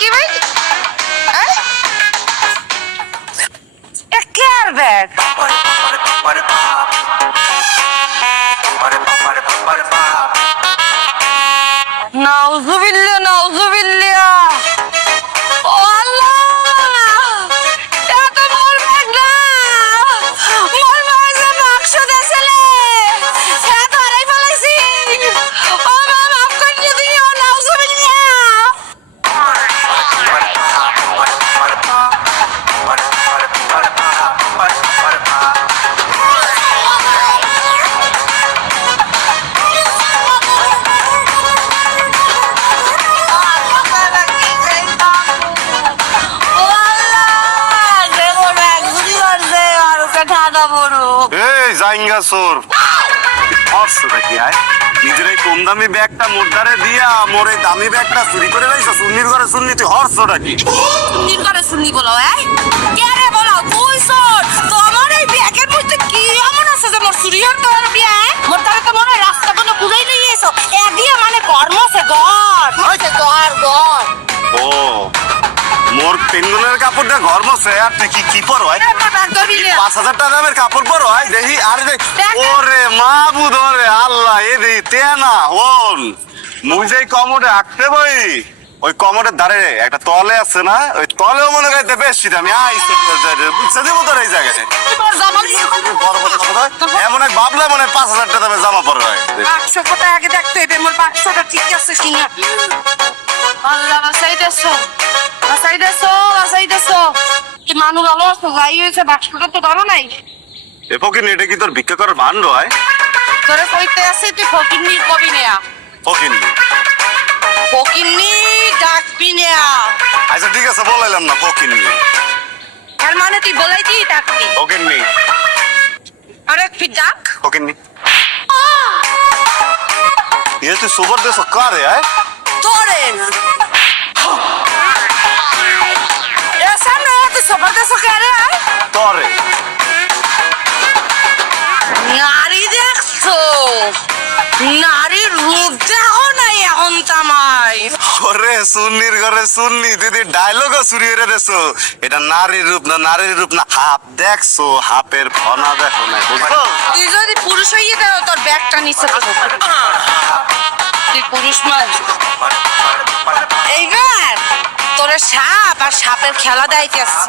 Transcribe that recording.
কি ভাই care bag নাউজুবিল্লাহ নাউজুবিল্লাহ ও আল্লাহ এটা মোর ব্যাগ না মোর ব্যাগে বাক্স দেছিলে এটা তো আড়াই ফেলাইছি ও মা মাফ করে দিও নাউজুবিল্লাহ এই জাইঙ্গা চোর হর্ষটা কি আয় নিজের এই কম দামি ব্যাগটা মোদ্দারে দিয়া মোর এই দামি ব্যাগটা চুরি করে লাইছ সুন্নির ঘরে সুন্নি তুই হর্ষটা কি সুন্নির ঘরে সুন্নি বলো কে রে বলো তুই চোর তোমার এই ব্যাগের মধ্যে কি এমন আছে যে মোর চুরি হতো আর বিয়া মোর তারে তো মনে রাস্তা কোনো ঘুরাই নিয়ে এসো এ দিয়ে মানে কর্ম আছে ঘর হইছে ঘর ঘর ও মোর পেন্ডলের কাপড়টা ঘর মছে আর তুই কি কি পর হয় ৫,০০০ টাকা দামের কাপড় পর হয় দেখি আরে ওরে মাহবুদ ওরে আল্লাহ এ দি তে না ওল মুই যেই কমোডে আঁকতে বই ওই কমোডের ধারে একটা তলে আছে না ওই তলেও মনে করতে বেশি দামি আইসে বুঝছে দেবো তোর এই জায়গায় এমন এক ভাবলে মনে ৫,০০০ টাকা দামের জামা পরে হয় ৫০০ টাকা আগে দেখতে হইবে মোর ৫০০টা ঠিক আছে কিনা আল্লাহ বাসাইতেছো বাসাইতেছো কি মানুষ আলো আসতো যাই হয়েছে বাক্সটা তো ধরো নাই এ ফকির এটা কি তোর ভিক্ষা করার ভান্ড হয় তোরে কইতে আছে তুই ফকিন্নি কবি নেয়া ফকিন্নি ডাকবি নেয়া আচ্ছা ঠিক আছে বলাইলাম না ফকিন্নি তার মানে তুই বলাইতি ডাকবি ফকিন্নি আরে তুই ডাক ফকিন্নি ये तो सुपर दे सकार है তোরে ऐसा नहीं है तो जबरदस्त कह रहे हैं तोरे নারী দেখছো নারীর রূপ দেখো না এখন তামাই ওরে সুন্নির ঘরে সুন্নি দিদি ডায়লগও চুরি করে দেছো এটা নারীর রূপ না হাফ দেখছো হাফের ফনা দেখো না বুঝছো তুই যদি পুরুষ হইয়ে দাও তোর ব্যাগটা নিচে তুই পুরুষ মানুষ এইবার তোরে সাপ আর সাপের খেলা দেখাইতেছি